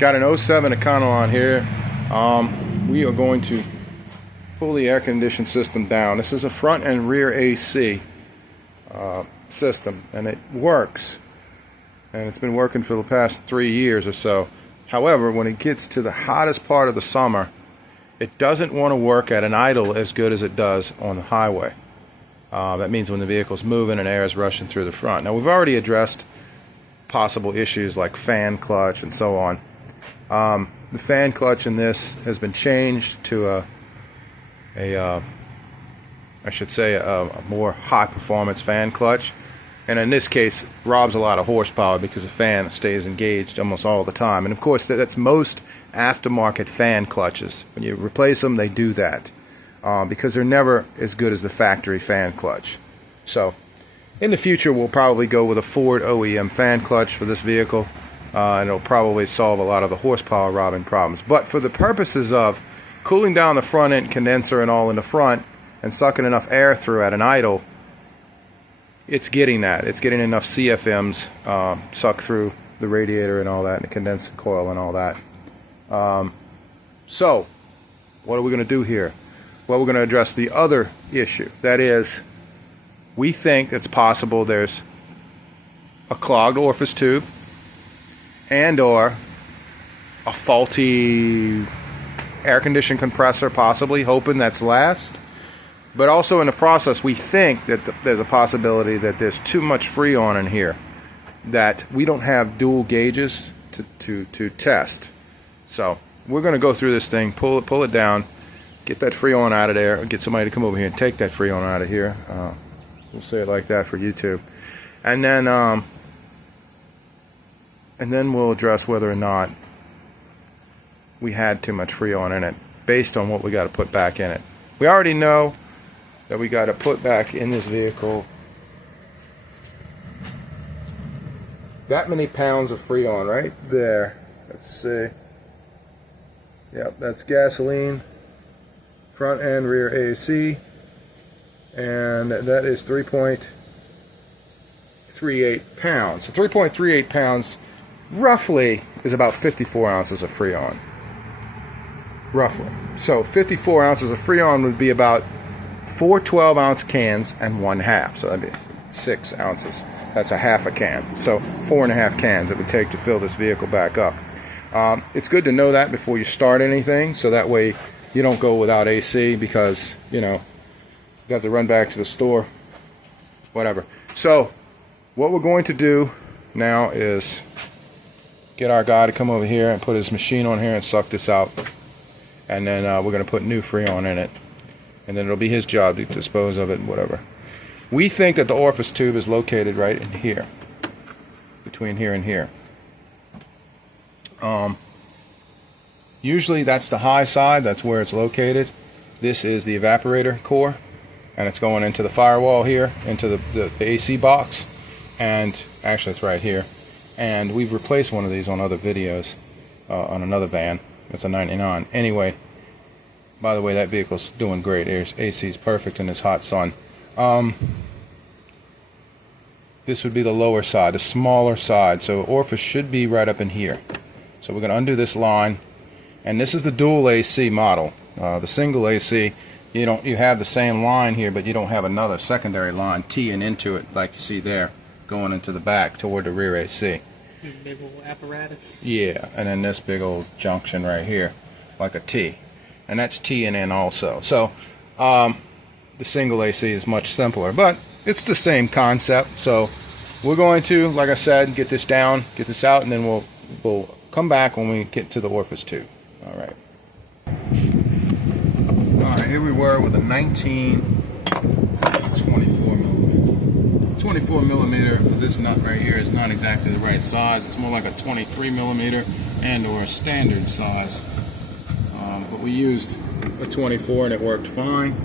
Got an '07 Econoline here. We are going to pull the air conditioning system down. This is a front and rear AC system, and it works. And it's been working for the past 3 years or so. However, when it gets to the hottest part of the summer, it doesn't want to work at an idle as good as it does on the highway. That means when the vehicle's moving and air is rushing through the front. Now, we've already addressed possible issues like fan clutch and so on. The fan clutch in this has been changed to a more high performance fan clutch, and in this case robs a lot of horsepower because the fan stays engaged almost all the time. And of course that's most aftermarket fan clutches. When you replace them, they do that because they're never as good as the factory fan clutch. So in the future we'll probably go with a Ford OEM fan clutch for this vehicle, and it'll probably solve a lot of the horsepower robbing problems. But for the purposes of cooling down the front end condenser and all in the front and sucking enough air through at an idle, it's getting that. It's getting enough CFMs suck through the radiator and all that, and the condenser coil and all that. So what are we going to do here? Well, we're going to address the other issue. That is, we think it's possible there's a clogged orifice tube and or a faulty air conditioning compressor, possibly, hoping that's last. But also in the process, we think that there's a possibility that there's too much Freon in here, that we don't have dual gauges to test. So we're going to go through this thing, pull it down, get that Freon out of there, get somebody to come over here and take that Freon out of here. We'll say it like that for YouTube. And then we'll address whether or not we had too much Freon in it, based on what we got to put back in it. We already know that we got to put back in this vehicle that many pounds of Freon right there. Let's see. Yep, that's gasoline, front and rear AC, and that is 3.38 pounds. So 3.38 pounds roughly is about 54 ounces of Freon. Roughly. So 54 ounces of Freon would be about 4 12-ounce cans and 1/2. So that'd be 6 ounces. That's a half a can. So 4.5 cans it would take to fill this vehicle back up. It's good to know that before you start anything, so that way you don't go without AC because, you know, you have to run back to the store, whatever. So what we're going to do now is get our guy to come over here and put his machine on here and suck this out. And then we're going to put new Freon in it. And then it'll be his job to dispose of it and whatever. We think that the orifice tube is located right in here. Between here and here. Usually that's the high side. That's where it's located. This is the evaporator core. And it's going into the firewall here. Into the AC box. And actually it's right here. And we've replaced one of these on other videos. On another van. It's a 99. Anyway, by the way, that vehicle's doing great. AC is perfect in this hot sun. This would be the lower side, the smaller side. So orifice should be right up in here. So we're going to undo this line. And this is the dual AC model. The single AC, you have the same line here, but you don't have another secondary line teeing into it like you see there, going into the back toward the rear AC. Big old apparatus. Yeah, and then this big old junction right here, like a T, and that's T&N also. So the single AC is much simpler, but it's the same concept. So we're going to, like I said, get this down, get this out, and then we'll come back when we get to the orifice tube. All right. All right, here we were with a 24 millimeter for this nut right here is not exactly the right size. It's more like a 23 millimeter and or a standard size. But we used a 24 and it worked fine.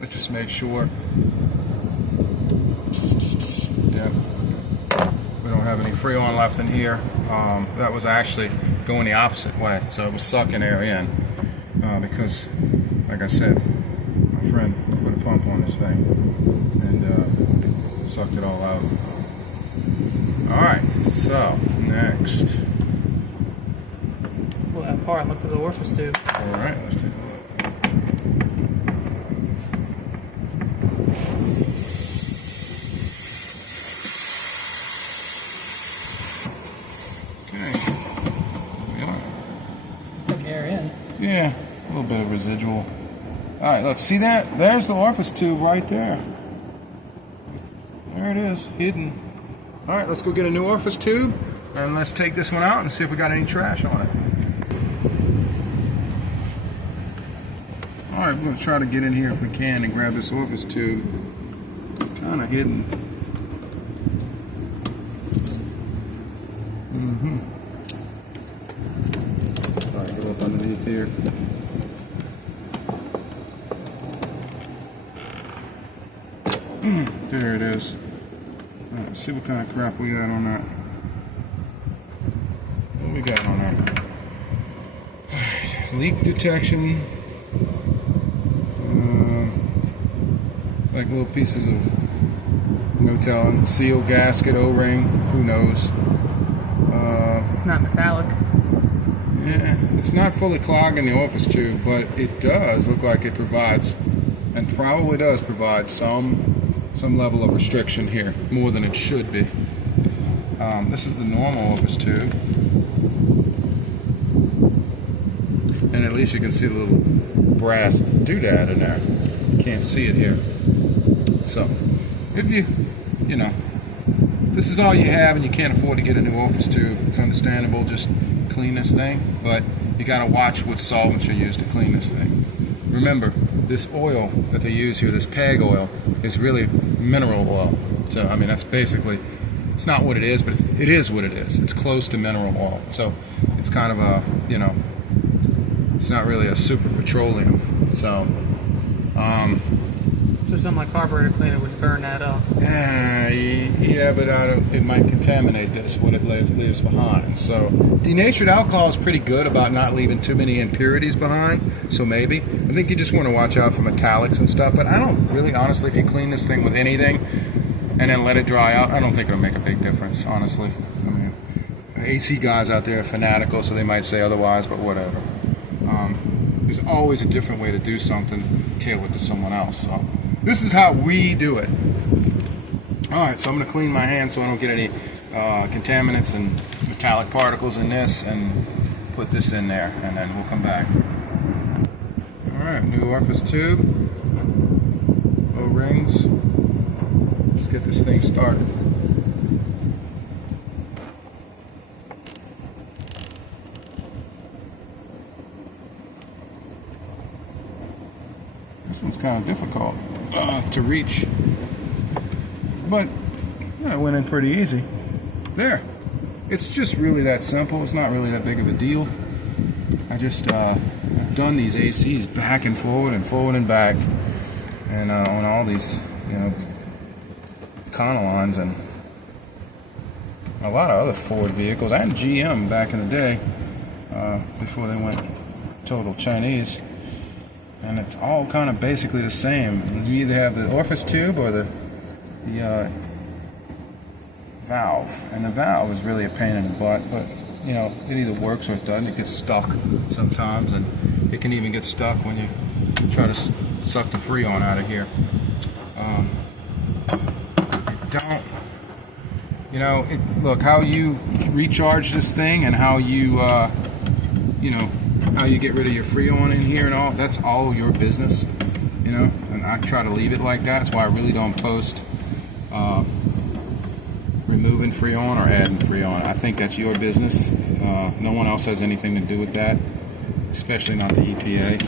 Let's just make sure. Yeah, we don't have any Freon left in here. That was actually going the opposite way, so it was sucking air in because, like I said, my friend put a pump on this thing and sucked it all out. Alright, so next apart and look for the orifice tube. Alright, let's take a look. Okay. There we are. Took air in. Yeah, a little bit of residual. Alright, look, see that? There's the orifice tube right there. There it is, hidden. Alright, let's go get a new orifice tube, and let's take this one out and see if we got any trash on it. Alright, we're going to try to get in here if we can and grab this orifice tube. It's kind of hidden. Alright, go up underneath here. There it is. Alright, let's see what kind of crap we got on that. What we got on that? Alright, leak detection. Like little pieces of no telling. Seal, gasket, O-ring, who knows. It's not metallic. Yeah, it's not fully clogging the orifice tube, but it does look like it provides, and probably does provide some level of restriction here, more than it should be. This is the normal orifice tube, and at least you can see the little brass doodad in there. You can't see it here. So, if you know, this is all you have and you can't afford to get a new orifice tube, it's understandable, just clean this thing, but you gotta watch what solvents you use to clean this thing. Remember, this oil that they use here, this PEG oil, is really mineral oil. So, I mean, that's basically, it's not what it is, but it is what it is. It's close to mineral oil. So, it's kind of a, you know, it's not really a super petroleum. So, So something like carburetor cleaner would burn that up. yeah, but it might contaminate this, what it leaves behind. So denatured alcohol is pretty good about not leaving too many impurities behind. So maybe. I think you just want to watch out for metallics and stuff. But I don't really, honestly, if you clean this thing with anything and then let it dry out, I don't think it'll make a big difference, honestly. I mean, AC guys out there are fanatical, so they might say otherwise, but whatever. There's always a different way to do something tailored to someone else. So this is how we do it. Alright, so I'm going to clean my hands so I don't get any contaminants and metallic particles in this, and put this in there, and then we'll come back. Alright, new orifice tube, O-rings. Let's get this thing started. This one's kind of difficult to reach, but yeah, it went in pretty easy. There. It's just really that simple. It's not really that big of a deal. I just I've done these ACs back and forward and back, and on all these, you know, Econolines and a lot of other Ford vehicles and GM back in the day, before they went total Chinese. And it's all kind of basically the same. You either have the orifice tube or the valve. And the valve is really a pain in the butt, but you know, it either works or it doesn't. It gets stuck sometimes, and it can even get stuck when you try to suck the Freon out of here. Look, how you recharge this thing and how you, how you get rid of your Freon in here and all, that's all your business, you know, and I try to leave it like that. That's why I really don't post removing Freon or adding Freon. I think that's your business. No one else has anything to do with that, especially not the EPA,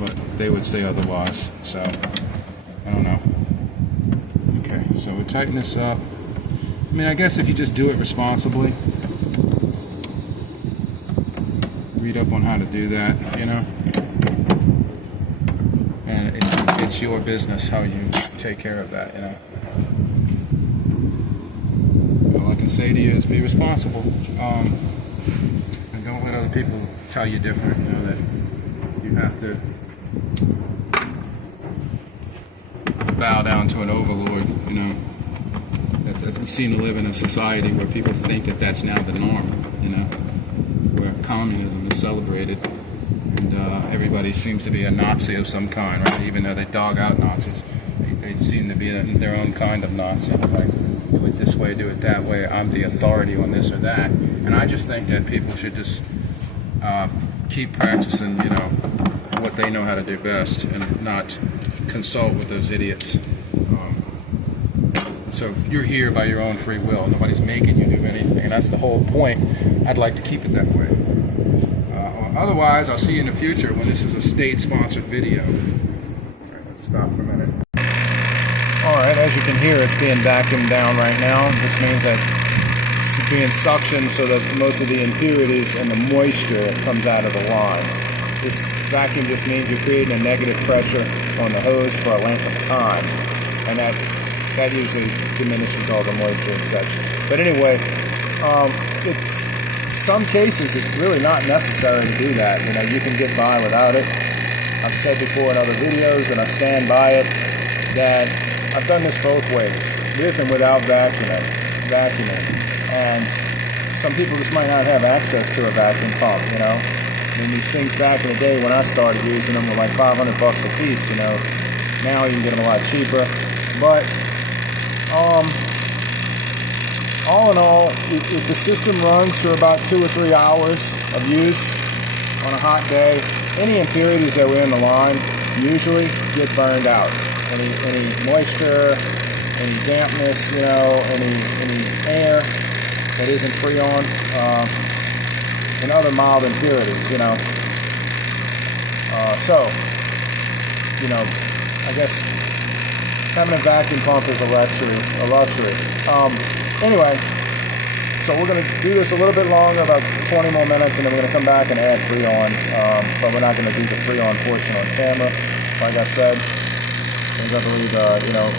but they would say otherwise, so I don't know. Okay, so we tighten this up. I mean, I guess if you just do it responsibly, read up on how to do that, you know, and it's your business how you take care of that, you know. All I can say to you is be responsible, and don't let other people tell you different. You know that you have to bow down to an overlord, you know. We seem to live in a society where people think that that's now the norm, you know. where communism is celebrated, and everybody seems to be a Nazi of some kind, right? Even though they dog out Nazis, they seem to be their own kind of Nazi. Like, do it this way, do it that way. I'm the authority on this or that, and I just think that people should just keep practicing, you know, what they know how to do best, and not consult with those idiots. So you're here by your own free will. Nobody's making you do anything, and that's the whole point. I'd like to keep it that way. Otherwise, I'll see you in the future when this is a state-sponsored video. All right, let's stop for a minute. All right, as you can hear, it's being vacuumed down right now. This means that it's being suctioned so that most of the impurities and the moisture comes out of the lines. This vacuum just means you're creating a negative pressure on the hose for a length of time, and that usually diminishes all the moisture and such. But anyway, some cases it's really not necessary to do that. You know, you can get by without it. I've said before in other videos, and I stand by it, that I've done this both ways, with and without vacuuming. And some people just might not have access to a vacuum pump, you know. I mean, these things back in the day when I started using them were like $500 a piece, you know. Now you can get them a lot cheaper. But all in all, if the system runs for about 2 or 3 hours of use on a hot day, any impurities that were in the line usually get burned out. Any moisture, any dampness, you know, any air that isn't Freon, and other mild impurities, you know. So, you know, I guess having a vacuum pump is a luxury. Anyway, so we're going to do this a little bit longer, about 20 more minutes, and then we're going to come back and add Freon, but we're not going to do the Freon portion on camera, like I said, because I believe, you know,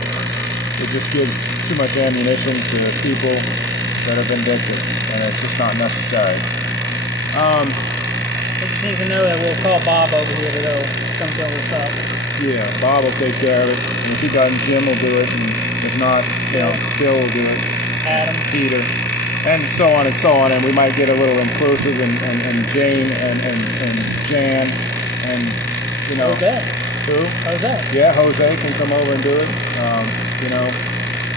it just gives too much ammunition to people that are vindictive, and it's just not necessary. I just need to know that we'll call Bob over here to go come fill this up. Yeah, Bob will take care of it, and if he doesn't, Jim will do it, and if not, you know, Bill will do it. Adam. Peter. And so on and so on, and we might get a little inclusive, and Jane and Jan, and, you know. Jose. Who? Jose. Yeah, Jose can come over and do it, you know.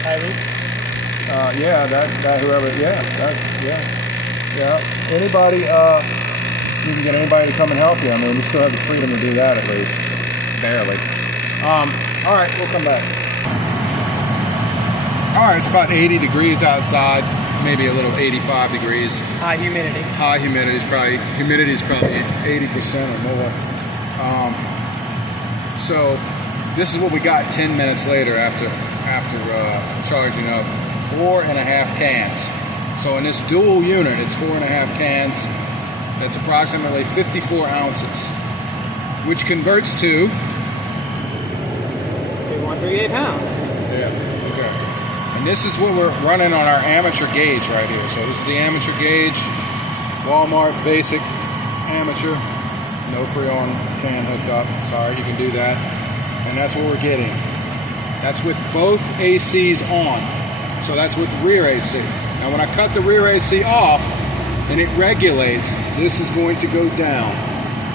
Ivy. Yeah, that whoever, yeah. Anybody, you can get anybody to come and help you. I mean, we still have the freedom to do that at least. Barely. All right, we'll come back. All right, it's about 80 degrees outside, maybe a little 85 degrees. High humidity. High humidity is probably 80% or more. So this is what we got 10 minutes later after charging up 4.5 cans. So in this dual unit, it's 4.5 cans. That's approximately 54 ounces, which converts to 138 pounds. Yeah. Okay. And this is what we're running on our amateur gauge right here. So this is the amateur gauge, Walmart basic amateur, no Freon can hookup. Sorry, you can do that. And that's what we're getting. That's with both ACs on. So that's with rear AC. Now when I cut the rear AC off and it regulates, this is going to go down.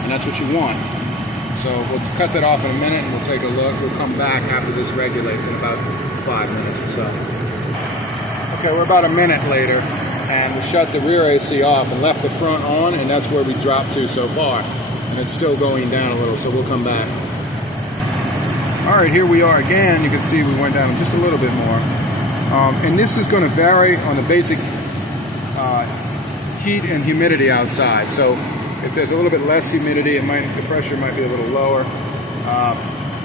And that's what you want. So we'll cut that off in a minute and we'll take a look. We'll come back after this regulates in about 5 minutes or so. Okay, we're about a minute later and we shut the rear AC off and left the front on, and that's where we dropped to so far. And it's still going down a little, so we'll come back. All right, here we are again. You can see we went down just a little bit more. And this is going to vary on the basic heat and humidity outside. So if there's a little bit less humidity, the pressure might be a little lower.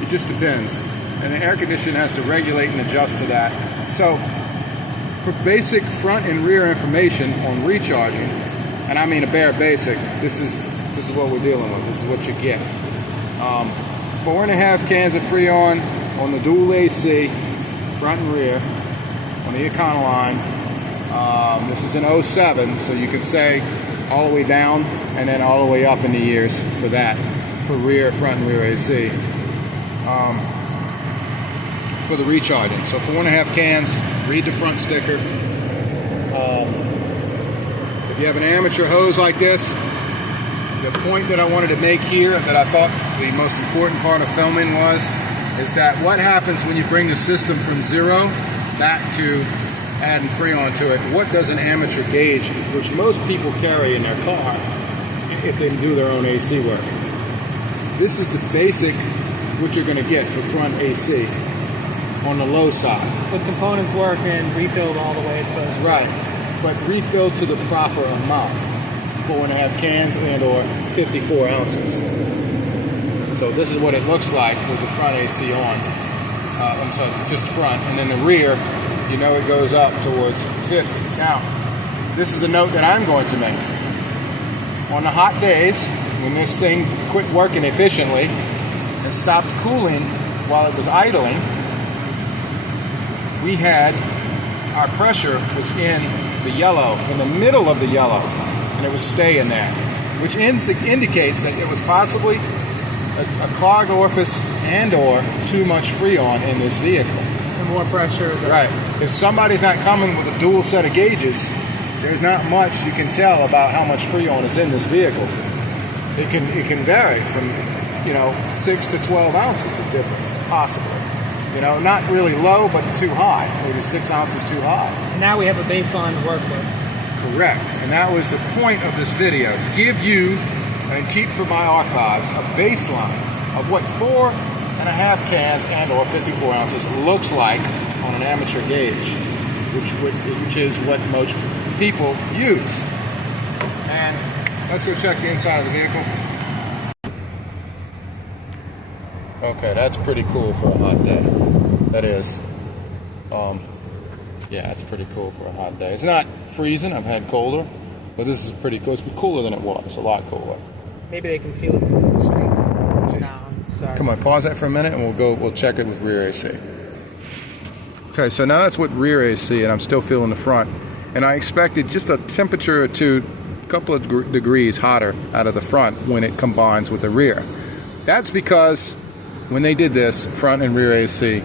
It just depends. And the air conditioner has to regulate and adjust to that. So for basic front and rear information on recharging, and I mean a bare basic, this is what we're dealing with. This is what you get. 4.5 cans of Freon on the dual AC, front and rear, on the Econoline. This is an 07, so you can say all the way down and then all the way up in the years for that, for rear, front and rear AC. For the recharging. So 4.5 cans, read the front sticker. If you have an amateur hose like this, the point that I wanted to make here, that I thought the most important part of filming is that what happens when you bring the system from zero back to adding Freon to it? What does an amateur gauge, which most people carry in their car if they do their own AC work? This is the basic what you're going to get for front AC on the low side. With components work and refilled all the way it's supposed to. Right, but refilled to the proper amount. 4.5 cans and or 54 ounces. So this is what it looks like with the front AC on. I'm sorry, just front, and then the rear, you know, it goes up towards 50. Now, this is a note that I'm going to make. On the hot days, when this thing quit working efficiently and stopped cooling while it was idling, we had our pressure was in the yellow, in the middle of the yellow, and it was staying there, which indicates that it was possibly a clogged orifice and or too much Freon in this vehicle. And more pressure. Right. If somebody's not coming with a dual set of gauges, there's not much you can tell about how much Freon is in this vehicle. It can vary from, you know, 6 to 12 ounces of difference, possibly. You know, not really low, but too high. Maybe 6 ounces too high. And now we have a baseline to work with. Correct. And that was the point of this video, to give you and keep for my archives a baseline of what 4.5 cans and or 54 ounces looks like on an amateur gauge, which is what most people use. And let's go check the inside of the vehicle. Okay, that's pretty cool for a hot day. That is. Yeah, it's pretty cool for a hot day. It's not freezing. I've had colder, but this is pretty cool. It's cooler than it was. A lot cooler. Maybe they can feel it from the screen. No, I'm sorry. Come on, pause that for a minute, and we'll check it with rear AC. Okay, so now that's with rear AC, and I'm still feeling the front. And I expected just a temperature or two, a couple of degrees hotter out of the front when it combines with the rear. That's because when they did this, front and rear AC,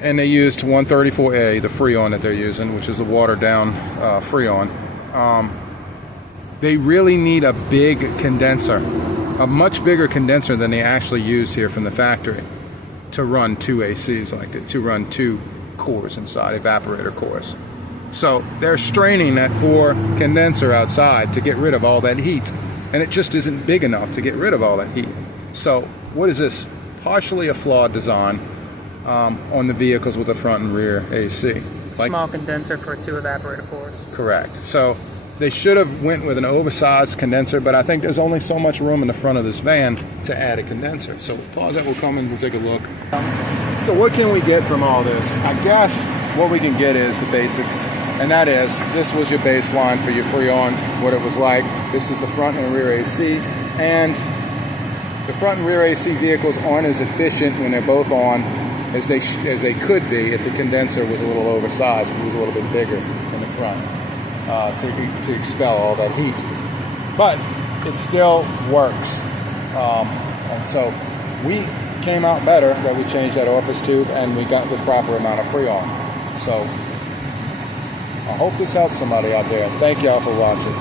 and they used 134A, the Freon that they're using, which is a watered down Freon, they really need a big condenser, a much bigger condenser than they actually used here from the factory to run two ACs like it, to run two cores inside, evaporator cores. So they're straining that poor condenser outside to get rid of all that heat, and it just isn't big enough to get rid of all that heat. So what is this? Partially a flawed design on the vehicles with the front and rear AC. Small condenser for 2 evaporator cores. Correct. So they should have went with an oversized condenser, but I think there's only so much room in the front of this van to add a condenser. So pause that, we'll come and we'll take a look. So what can we get from all this? I guess what we can get is the basics, and that is, this was your baseline for your Freon, what it was like. This is the front and rear AC, and the front and rear AC vehicles aren't as efficient when they're both on as they could be if the condenser was a little oversized, if it was a little bit bigger in the front to expel all that heat. But it still works. And so we came out better that we changed that orifice tube and we got the proper amount of Freon. So I hope this helps somebody out there. Thank y'all for watching.